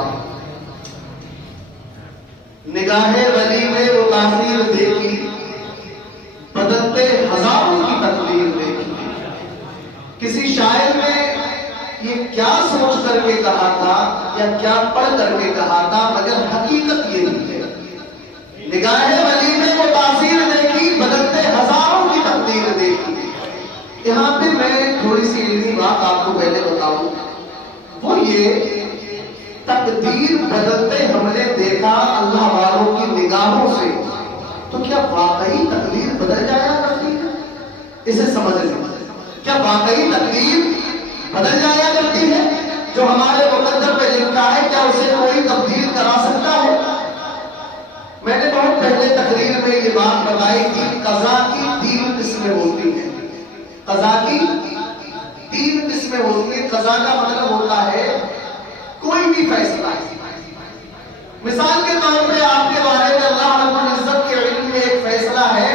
اللہ. نگاہ ولی میں وہ تاثیر دیکھی، بدلتے ہزاروں کی تقدیر دیکھی. کسی شاعر نے یہ کیا سوچ کر کے کہا تھا یا کیا پڑھ کر کے کہا تھا، مگر حقیقت یہ نہیں ہے. نگاہ ولی میں وہ تاثیر دیکھی، بدلتے ہزاروں کی تقدیر دیکھی. یہاں پہ میں تھوڑی سی علمی بات آپ کو پہلے بتاؤں، وہ یہ تقدیر بدلتے ہم نے دیکھا اللہ والوں کی نگاہوں سے، تو کیا واقعی تقدیر بدل جایا کرتی ہے؟ اسے سمجھ لیں. کیا واقعی تقدیر بدل جایا کرتی ہے؟ جو ہمارے مقدر پہ لکھا ہے کیا اسے کوئی تبدیل کرا سکتا ہے؟ میں نے بہت پہلے تقریر میں یہ بات بتائی کہ قضا کی 3 قسمیں ہوتی ہیں. قضا کی 3 قسمیں ہوتی ہیں. قضا کا مطلب ہوتا ہے کوئی بھی فیصلہ. مثال کے طور پہ آپ کے بارے میں اللہ رب العزت کے علم میں ایک فیصلہ ہے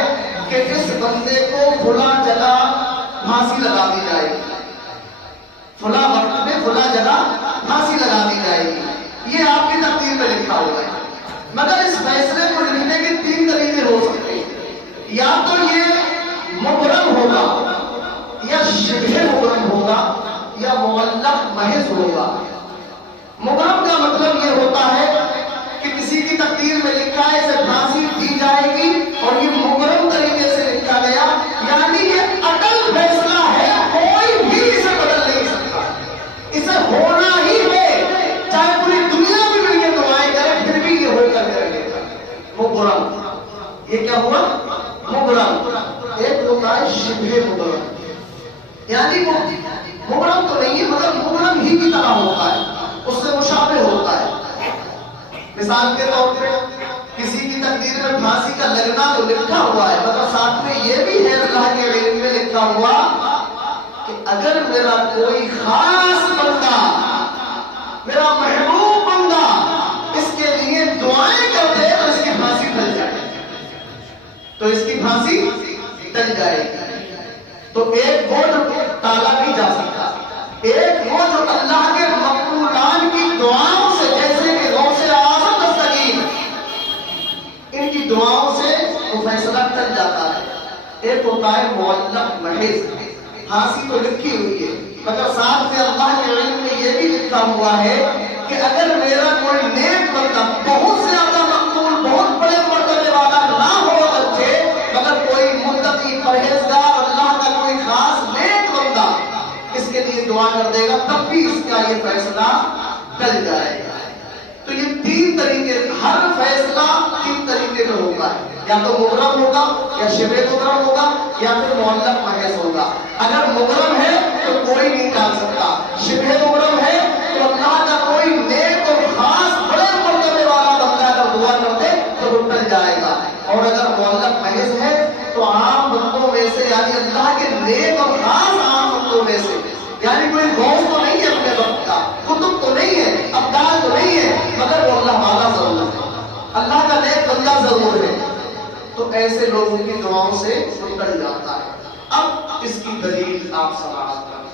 کہ اس بندے کو فلاں جگہ پھانسی لگا دی جائے گی، فلاں وقت میں فلاں جگہ پھانسی لگا دی جائے گی. یہ آپ کی تقدیر میں لکھا ہوا ہے. مگر اس فیصلے کو لکھنے کے 3 طریقے ہو سکتے ہیں. یا تو یہ مبرم ہوگا، یا شبہ مبرم ہوگا، یا معلق محض ہوگا. مبرم کا مطلب یہ ہوتا ہے کہ کسی کی تقدیر میں لکھا ہے اسے پھانسی دی جائے گی اور یہ مبرم طریقے سے لکھا گیا، یعنی یہ اٹل فیصلہ ہے، کوئی بھی اسے بدل نہیں سکتا. اسے ہونا ہی ہے، چاہے پوری دنیا بھی مل کے دعائیں کرے پھر بھی یہ ہو کر رہے گا. مبرم. یہ کیا ہوا؟ مبرم. ایک ہوتا ہے شبہ مبرم، یعنی وہ مبرم تو نہیں ہے مگر مبرم ہی کی طرح ہوتا ہے، اس سے مشابہ ہوتا ہے. مثال کے طور پہ کسی کی تقدیر میں پھانسی کا لگنا تو لکھا ہوا ہے، مگر ساتھ میں یہ بھی ہے اللہ کے علم میں لکھا ہوا کہ اگر میرا کوئی خاص بندہ، میرا محبوب بندہ اس کے لیے دعائیں کر دے تو اس کی پھانسی ٹل جائے گی، تو اس کی پھانسی ٹل جائے گی. تو ایک وہ جو ٹالا نہیں جا سکتا، ایک وہ جو اللہ کے مقبولان کی دعاؤں سے، جیسے کہ غوث اعظم دستگیر، ان کی دعاؤں سے وہ فیصلہ ٹل جاتا ہے. ایک ہوتا ہے معلق محض. پھانسی تو لکھی ہوئی ہے مگر ساتھ میں اللہ کے علم میں یہ بھی لکھا ہوا ہے کہ اگر میرا کوئی نیک بندہ، بہت زیادہ مقبول، بہت بڑے مرتبے والا نہ ہو بچے، مگر کوئی متقی پرہیزگار اللہ کا کوئی خاص نیک بندہ اس کے لیے دعا کر دے گا، تب بھی اس کا یہ فیصلہ ٹل جائے گا. تو یہ 3 طریقے، ہر فیصلہ 3 طریقے میں ہوگا. یا تو مبرم ہوگا، یا شبہ مبرم ہوگا، یا پھر معلق محض ہوگا. اگر مبرم ہے تو کوئی نہیں ٹال سکتا، شبہ مبرم ہے تو اللہ کا کوئی نیک اور خاص بڑے مرتبے والا بندہ اگر دعا کر دے تو وہ ٹل جائے گا. اور اگر معلق محض ہے تو عام بندوں میں سے، یعنی اللہ کے نیک اور خاص عام بندوں میں سے، یعنی کوئی غوث تو نہیں ہے اپنے وقت کا، قطب تو نہیں ہے، ابدال تو نہیں ہے، مگر وہ اللہ والا ضرور ہے، اللہ کا نیک بندہ ضرور ہے. تو ایسے لوگوں کی دعاؤں سے ٹل جاتا ہے. اب اس کی دلیل آپ سماعت کریں.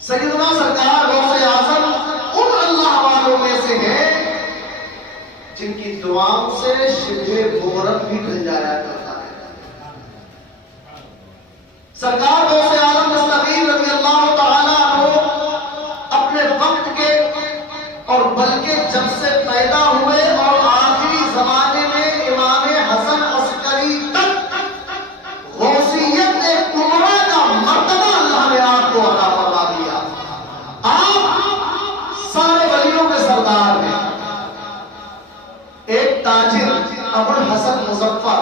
سیدنا سرکار غوث اعظم ان اللہ والوں میں سے ہیں جن کی دعاؤں سے شبہ مبرم بھی ٹل جایا کرتا ہے. سرکار غوث اعظم دستگیر رضی اللہ تعالیٰ عنہ اپنے وقت کے، اور بلکہ جب سے پیدا ہوئے اور آخری زمانے میں امام حسن عسکری تک غوثیت کبریٰ کا مرتبہ اللہ نے آپ کو عطا فرما دیا. آپ سارے ولیوں کے سردار ہیں. ایک تاجر ابو الحسن مظفر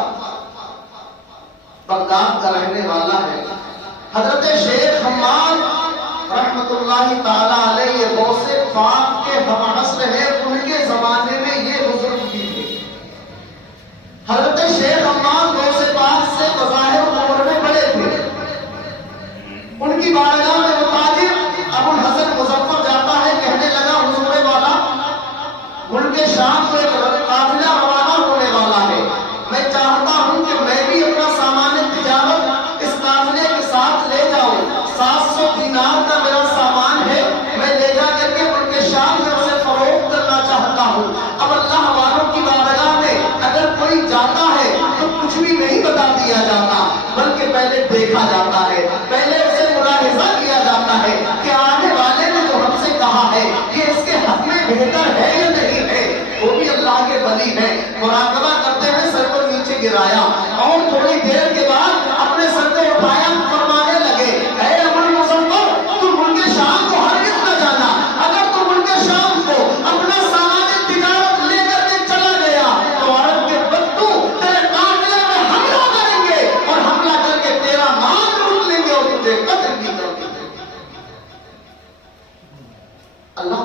بغداد کا رہنے والا ہے. حضرت شیخ حماد رحمت اللہ تعالی علیہ غوث پاک کے ہم عصر ہیں، ان کے زمانے میں یہ بزرگ بھی تھے. حضرت شیخ حماد غوث پاک سے بظاہر عمر میں بڑے تھے. ان کی بارگاہ میں وہ تاجر ابو الحسن مظفر جاتا ہے، کہنے لگا حضور والا، ملک شام کو ایک قافلہ روانہ ہونے والا ہے، میں چاہتا ہوں کہ میں بھی اپنا سامان تجارت اس قافلے کے ساتھ لے جاؤں. 700 دینار کا میرا سامان ہے، میں لے جا کر کے ملک شام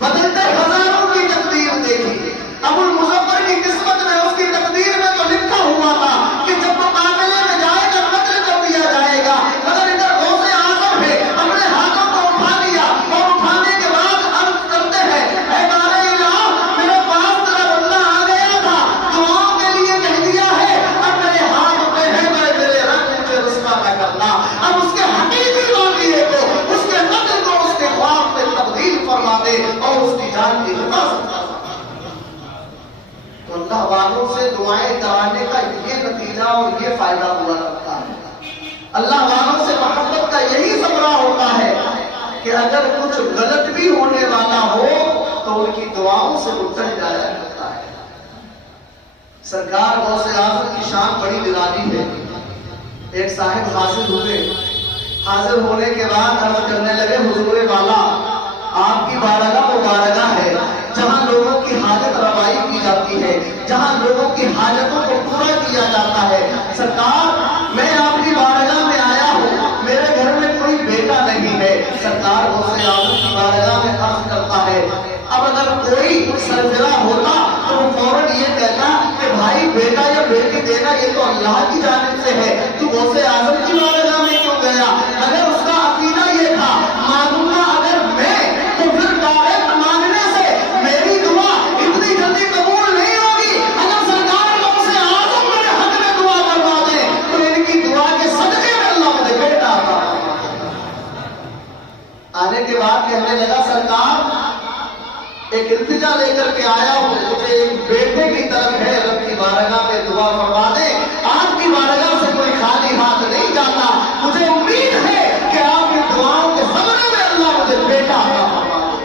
بدلتے ہزاروں کی تقدیر دیکھی. ابو المظفر کی قسمت میں اس کی تقدیر میں تو لکھا ہوا تھا کہ جب وہ قافلے میں جائے گا قتل کر دیا جائے گا، مگر ادھر غوث اعظم ہے، اپنے ہاتھوں کو اٹھا لیا اور اٹھانے کے بعد عرض کرتے ہیں اے بار الہ، میرے پاس تیرا بندہ آ گیا تھا، دعاؤں کے لیے کہہ دیا ہے، اب میرے ہاتھ اٹھے ہیں، میرے رب مجھے رسوا نہ کرنا. اب اس کے حقیقی واقعے کو، اس کے قتل کو اس کے خواب میں تبدیل فرما دے اور اس کی جان کی حفاظت فرما. تو اللہ والوں سے دعائیں کرانے کا یہ نتیجہ اور یہ فائدہ ہوا کرتا ہے. اللہ والوں سے محبت کا یہی ثمرہ ہوتا ہے کہ اگر کچھ غلط بھی ہونے والا ہو تو ان کی دعاؤں سے اتر جایا کرتا ہے. سرکار غوث اعظم کی شان بڑی نرالی ہے. ایک صاحب حاضر ہوئے، حاضر ہونے کے بعد عرض کرنے لگے حضور والا، آپ کی بارگاہ وہ بارگاہ ہے جہاں لوگوں کی حاجت روائی کی جاتی ہے، جہاں لوگوں کی حاجتوں کو پورا کیا جاتا ہے. سرکار میں آپ کی بارگاہ میں آیا ہوں، میرے گھر میں کوئی بیٹا نہیں ہے. سرکار غوث اعظم کی بارگاہ میں عرض کرتا ہے اب اگر کوئی سرفراہ ہوتا تو وہ فوراً یہ کہتا کہ بھائی بیٹا یا بیٹی دینا یہ تو اللہ کی جانب سے ہے، تو غوث اعظم کی بارگاہ میں کیوں گیا؟ اگر اس کا عقیدہ یہ تھا معلوم اگر میں تو پھر ڈائریکٹ مانگنے سے میری دعا اتنی جلدی قبول نہیں ہوگی. اگر سرکار غوث اعظم میرے حق میں دعا کروا دے تو ان کی دعا کے صدقے میں اللہ مجھے بیٹا عطا فرما. آنے کے بعد کہنے لگا سرکار ایک التجا لے کر کے آیا ہوں، مجھے ایک بیٹے کی طلب ہے، رب کی بارگاہ میں دعا فرما دے. آپ کی بارگاہ سے کوئی خالی ہاتھ نہیں جاتا، مجھے امید ہے کہ آپ کی دعاؤں کے ثمرے میں اللہ مجھے بیٹا عطا فرما دے.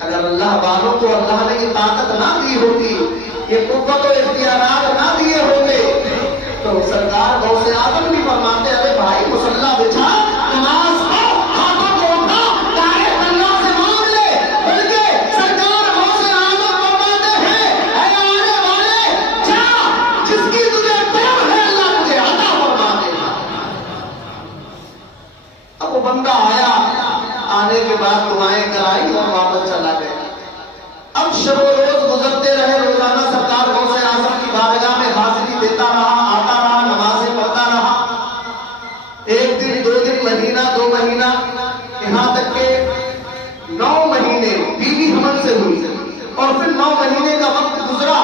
اگر اللہ والوں کو اللہ نے یہ طاقت نہ دی ہوتی، یہ قوت و اختیارات نہ دیے ہوتے تو سرکار غوث اعظم بھی فرماتے ارے بھائی مصلی بچھا، نماز پڑھ، ہاتھوں کو اٹھا، ڈائریکٹ اللہ سے مانگ لے. بلکہ سرکار غوث اعظم فرماتے ہیں اے آنے والے جا، جس کی تجھے طلب ہے اللہ تجھے عطا فرما دے. اب وہ بندہ آیا، آنے کے بعد دعائیں کرائی اور واپس چلا گیا. اب شب و روز گزرتے رہے، روزانہ سرکار غوث اعظم کی بارگاہ میں حاضری دیتا رہا، آتا رہا، نمازیں پڑھتا رہا. ایک دن، دو دن، مہینہ، دو مہینہ، یہاں تک کہ 9 مہینے بیوی حمل سے ہوئی اور پھر 9 مہینے کا وقت گزرا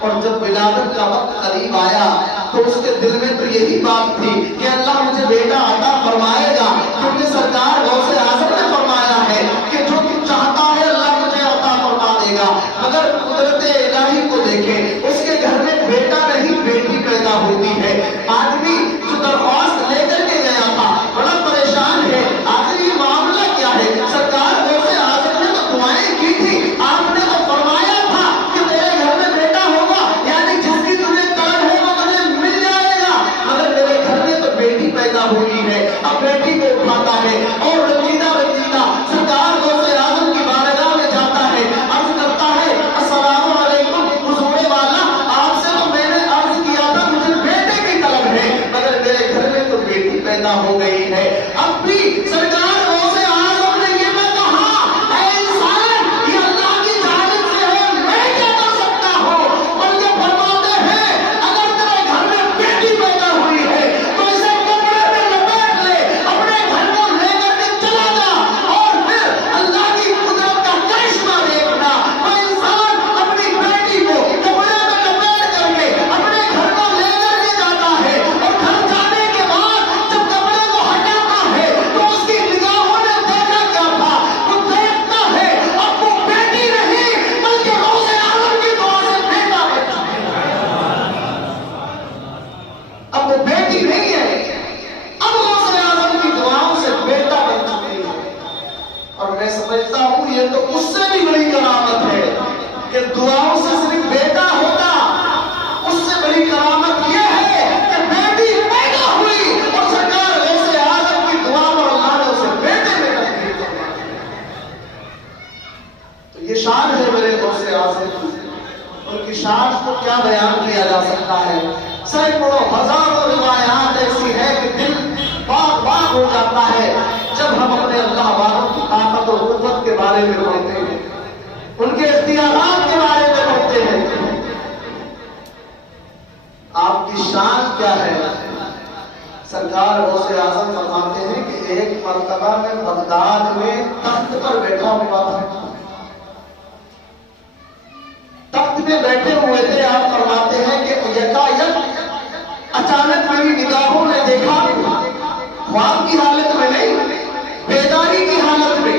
اور جب ولادت کا وقت قریب آیا تو اس کے دل میں تو یہی بات تھی کہ اللہ مجھے بیٹا عطا فرمائے گا، کیونکہ سرکار غوث اعظم نے فرمایا ہے کہ جو تو چاہتا ہے اللہ مجھے عطا فرما دے گا. مگر قدرت الہی کو دیکھیں، اس کے گھر میں بیٹا نہیں بیٹی پیدا ہوتی ہے. آدمی جو درخواست لے کر کے گیا تھا بڑا پریشان ہے، آخر یہ معاملہ کیا ہے؟ سرکار غوث اعظم نے تو دعائیں کی تھی، آپ نے تو فرمایا تھا کہ تیرے گھر میں بیٹا ہوگا، یعنی جس کی تجھے طلب ہے وہ تجھے مل جائے گا. مگر میرے گھر میں تو بیٹی پیدا ہوئی ہے. اب بیٹی کو اٹھاتا ہے اور رنجیدہ رنجیدہ سرکار غوث اعظم کی بارگاہ میں جاتا ہے، عرض کرتا ہے السلام علیکم حضور والا، آپ سے تو میں نے عرض کیا تھا مجھے بیٹے کی طلب ہے، مگر میرے گھر میں تو بیٹی پیدا ہو گئی ہے. اب بھی سرکار غوث اعظم نے یہ نہ کہا اے انسان یہ اللہ کی جانب سے ہے میں کیا کر سکتا ہوں، بلکہ فرماتے ہیں اگر تیرے گھر میں بیٹی پیدا ہوئی ہے تو اسے کپڑے میں لپیٹ لے، اپنے گھر کو لے کر کے چلا جا اور پھر اللہ کی قدرت کا کرشمہ دیکھنا. وہ انسان اپنی بیٹی کو کپڑے میں لپیٹ کر کے اپنے گھر کو لے کر کے جاتا ہے اور گھر جانے کے بعد جب کپڑے کو ہٹاتا ہے تو اس کی نگاہوں نے دیکھا کیا تھا؟ وہ دیکھتا ہے اب وہ بیٹی نہیں بلکہ غوث اعظم کی دعا سے بیٹا بچا ہے. اب وہ بیٹی نہیں ہے، اب غوث اعظم کی دعاؤں سے بیٹا بن چکی ہے. اور میں سمجھتا ہوں یہ تو اس سے بھی بڑی کرامت ہے کہ دعاؤں سے صرف بیٹا ہوتا، اس سے بڑی کرامت یہ ہے کہ بیٹی پیدا ہوئی اور سرکار غوث اعظم کی دعا پر اللہ نے اسے بیٹے میں تبدیل فرما دیا. تو یہ شان ہے میرے غوث اعظم کی، ان کی شان کو کیا بیان کیا جا سکتا ہے. سینکڑوں ہزاروں روایات ایسی ہے کہ دل باغ باغ ہو جاتا ہے جب ہم اپنے اللہ والوں کی طاقت طاقت و قوت کے بارے میں پڑھتے ہیں، ان کے اختیارات کے بارے میں پڑھتے ہیں. آپ کی شان کیا ہے؟ سرکار غوث اعظم فرماتے ہیں کہ ایک مرتبہ میں بغداد میں تخت پر بیٹھا ہوا تھا، تخت پہ بیٹھے ہوئے تھے. آپ فرماتے ہیں کہ یکایک اچانک میری نگاہوں نے دیکھا، خواب کی حالت میں نہیں، بیداری کی حالت میں.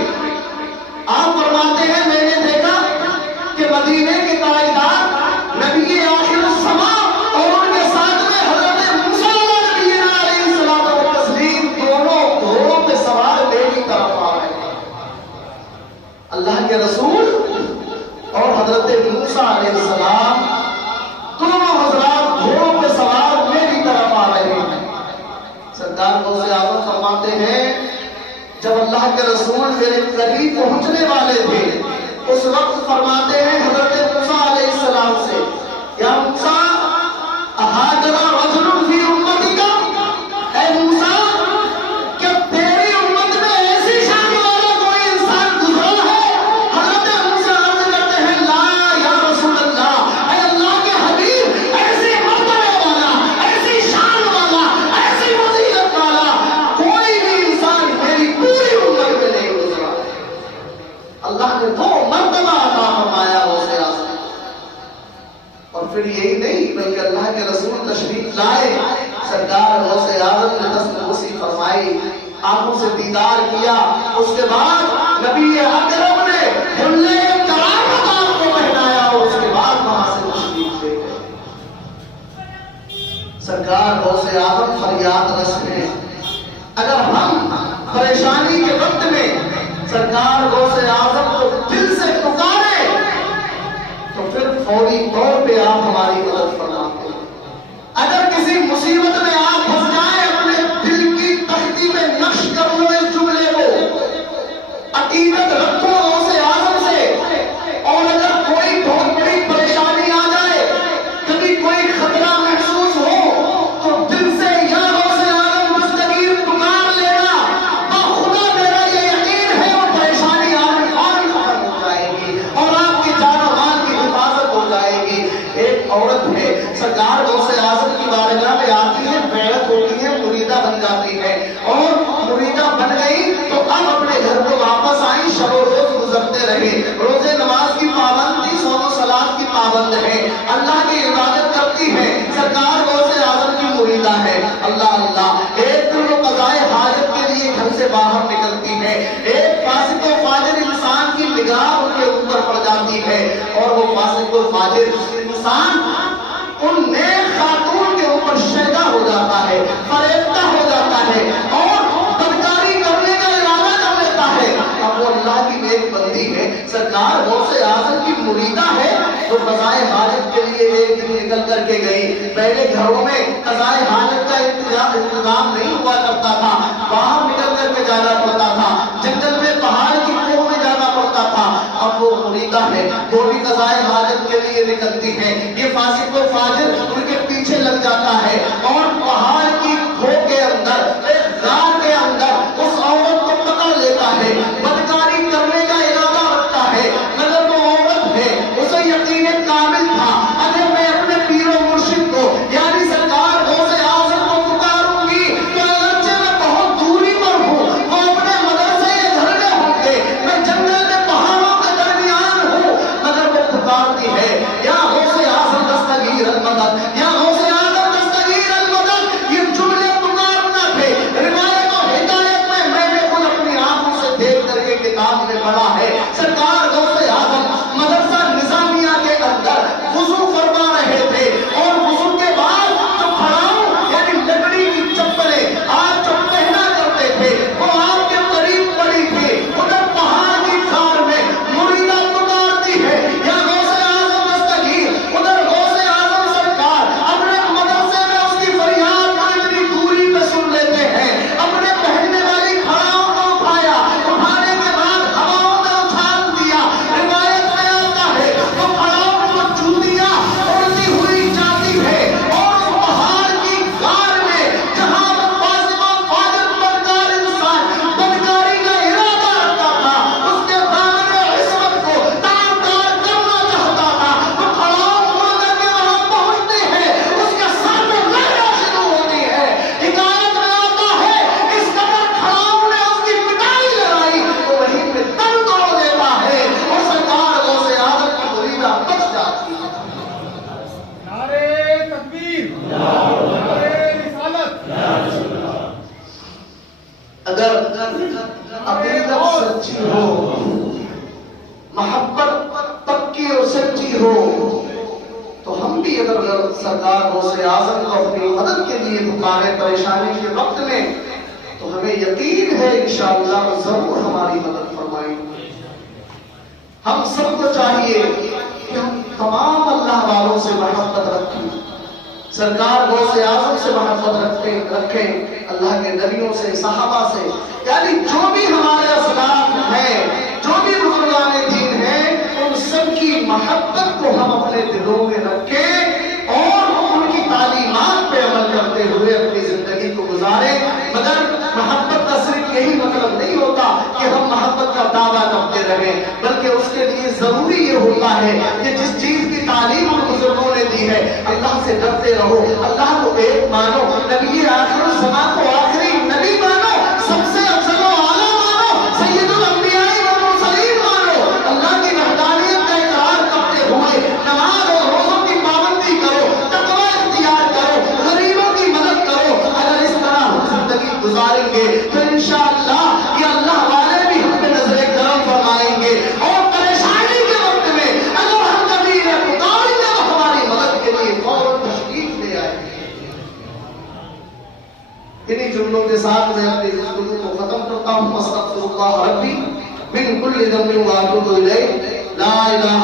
آپ فرماتے ہیں میں نے دیکھا کہ مدینے کے تاجدار نبی آخر الزماں اور ان کے ساتھ میں حضرت موسیٰ نبی علیہ الصلوۃ والتسلیم دونوں گھوڑوں پہ سوار میری طرف آ رہے ہیں. اللہ کے رسول اور حضرت موسیٰ علیہ السلام دونوں حضرات گھوڑوں پہ سوار میری طرف آ رہے ہیں. سرکار غوث اعظم فرماتے ہیں جب اللہ کے رسول میرے قریب پہنچنے والے تھے اس وقت فرماتے ہیں حضرت موسیٰ علیہ السلام سے، یا موسیٰ احاجرا رجل فی امتک، اے موسیٰ کیا تیری امت میں ایسی شان والا کوئی انسان گزرا ہے؟ حضرت موسیٰ عرض کرتے ہیں لا یا رسول اللہ، اے اللہ کے حبیب ایسی مرتبے والا، ایسی شان والا، ایسی فضیلت والا کوئی بھی انسان میری پوری امت میں نہیں گزرا. اللہ نے دو مرتبہ عطا فرمایا غوث اعظم. اور پھر یہی نہیں بلکہ اللہ کے رسول تشریف لائے، سرکار غوث اعظم نے دستبوسی فرمائی، آنکھوں سے دیدار کیا. اس کے بعد نبی اکرم نے حلے کرامت آپ کو پہنایا اور اس کے بعد وہاں سے تشریف لے گئے. سرکار غوث اعظم فریاد رس ہیں. اگر ہم پریشانی کے وقت میں سرکار غوث اعظم کو دل سے پکارے تو پھر فوری طور پہ آپ ہماری مدد فرماتے ہیں. اگر کسی مصیبت میں آپ پھنس جائیں اپنے دل کی تختی میں نقش کر لو اس جملے کو، عقیدت رکھو غوث اعظم سے. اور اگر کوئی بہت بڑی پریشانی آ جائے، کبھی کوئی خطرہ محسوس ہو تو دل سے یا غوث اعظم دستگیر پکار لینا. خدا میرا یہ یقین ہے وہ پریشانی آپ فوراً ختم ہو جائے گی اور آپ کی جان و مال کی حفاظت ہو جائے گی. ایک عورت ہے سرکار غوث اعظم کی بارگاہ میں آتی ہے، بیعت ہوتی ہے، مریدہ بن جاتی ہے. اور مریدہ بن گئی تو اب اپنے گھر کو واپس آئی. شب و روز گزرتے رہے، روزے نماز کی پابند تھی، صوم و صلات کی پابند ہے، اللہ کی عبادت کرتی ہے، سرکار غوث اعظم کی مریدہ ہے. اللہ اللہ ایک دن وہ قضائے حاجت کے لیے گھر سے باہر نکلتی ہے. ایک فاسق و فاجر انسان کی نگاہ ان کے اوپر پڑ جاتی ہے اور وہ فاسق و فاجر انسان ان نیک خاتون کے اوپر شیدا ہو جاتا ہے، فریفتہ ہو جاتا ہے اور بدکاری کرنے کا ارادہ کر لیتا ہے. اب وہ اللہ کی نیک بندی ہے، سرکار غوث اعظم کی مریدہ ہے، تو قضائے حاجت کے لیے ایک دن نکل کر کے گئی. پہلے گھروں میں قضائے حاجت کا انتظام نہیں ہوا کرتا تھا، باہر نکل کر کے جانا پڑتا تھا، جنگل میں پہاڑ کی کوہ میں جانا پڑتا تھا. اب وہ مریدہ ہے، وہ بھی قضائے حاجت کے لیے نکلتی ہے. یہ فاسق و فاجر ان کے پیچھے لگ جاتا ہے اور پہاڑ کی کوہ کے اندر، ایک غار کے اندر اس عورت کو پکڑ لیتا ہے. بدکاری کرنے کا ارادہ رکھتا ہے مگر وہ عورت ہے، اسے یقین کامل تھا اگر میں اپنے پیر و مرشد کو یعنی سرکار غوث اعظم کو پکاروں گی تو اگرچہ میں بہت دوری پر ہوں، وہ اپنے مدرسے یا گھر میں ہوں گے، میں جنگل میں پہاڑوں کے درمیان ہوں، مگر وہ پکارتی ہے یا غوث اعظم دستگیر المدد، یا غوث اعظم دستگیر المدد. یہ جملے پکارنا تھے. روایت و ہدایت میں نے خود اپنی آنکھوں سے دیکھ کر کے کتاب میں پڑھا ہے. سرکار غوث اعظم مدرسہ نظامیہ کے اندر وضو فرما رہے تھے اور وضو کے بعد جو کھڑاؤں یعنی لکڑی کی چپلیں آپ جو پہنا کرتے تھے وہ آپ کے قریب پڑی تھی. ادھر پہاڑ کی خار میں مریدہ پکارتی ہے یا غوث اعظم دستگیر. ادھر غوث اعظم سرکار اپنے مدرسے میں اس کی فریاد کو اتنی دوری پہ سن لیتے ہیں. اپنے پہننے والی کھڑاؤں کو اٹھایا، اٹھانے کے بعد ہواؤں میں اگر سرکار غوث اعظم کو اپنی مدد کے لیے پکارے پریشانی کے وقت میں تو ہمیں یقین ہے انشاءاللہ ضرور ہماری مدد فرمائیں گے۔ ہم سب کو چاہیے کہ ہم تمام اللہ والوں سے محبت رکھیں، سرکار غوث اعظم سے محبت رکھیں، اللہ کے نبیوں سے، صحابہ سے، یعنی جو بھی ہمارے اسلاف ہیں، جو بھی بزرگان دین ہیں، ان سب کی محبت کو ہم اپنے دلوں میں رکھیں اور ان کی تعلیمات پہ عمل کرتے ہوئے اپنی زندگی کو گزاریں۔ مگر محبت کا صرف یہی مطلب نہیں ہوتا کہ ہم محبت کا دعویٰ کرتے رہیں، بلکہ اس کے لیے ضروری یہ ہوتا ہے کہ جس چیز کی تعلیم ان بزرگوں نے دی ہے، اللہ سے ڈرتے رہو، اللہ کو ایک مانو، نبی آخر الزمان کو آخری نبی مانو، سب سے افضل و اعلیٰ مانو، سید الانبیاء والمرسلین مانو، اللہ کی وحدانیت کا اقرار کرتے ہوئے نماز اور روزوں کی پابندی کرو، تقوی اختیار کرو، غریبوں کی مدد کرو۔ اگر اس طرح ہم زندگی گزاریں گے تو انشاءاللہ یہ اللہ والے بھی ہم پہ نظر کرم فرمائیں گے، اور پریشانی کے وقت میں اگر ہم کبھی پکاریں گے تو ہماری مدد کے لیے فوراً تشریف لے آئیں گے۔ انہی جملوں کے ساتھ میں اپنی گفتگو کو ختم کرتا ہوں۔ استغفر اللہ ربی من کل ذنب واتوب الیہ، لا الہ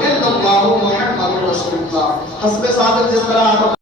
الا اللہ محمد رسول اللہ۔ حسب سعادت جس طرح